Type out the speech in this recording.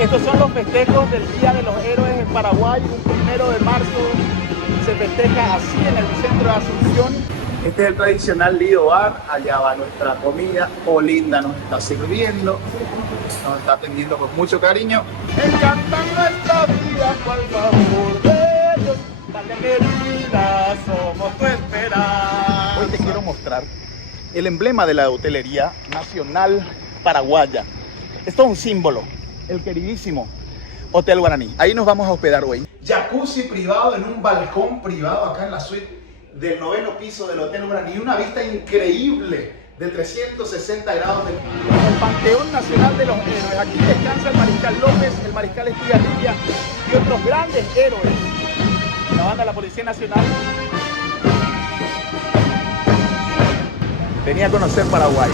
Estos son los festejos del Día de los Héroes en Paraguay, un 1 de marzo. Se festeja así en el centro de Asunción. Este es el tradicional Lido Bar. Allá va nuestra comida. Olinda nos está sirviendo, nos está atendiendo con mucho cariño. Encanta nuestra vida, cual favor de Dios. Dale querida, somos tu esperanza. Hoy te quiero mostrar el emblema de la hotelería nacional paraguaya. Esto es un símbolo, el queridísimo Hotel Guaraní. Ahí nos vamos a hospedar hoy. Jacuzzi privado en un balcón privado acá en la suite del 9º piso del Hotel Guaraní. Una vista increíble de 360 grados del Panteón Nacional de los Héroes. Aquí descansa el Mariscal López, el Mariscal Estigarribia y otros grandes héroes. La banda de la Policía Nacional. Venía a conocer Paraguay.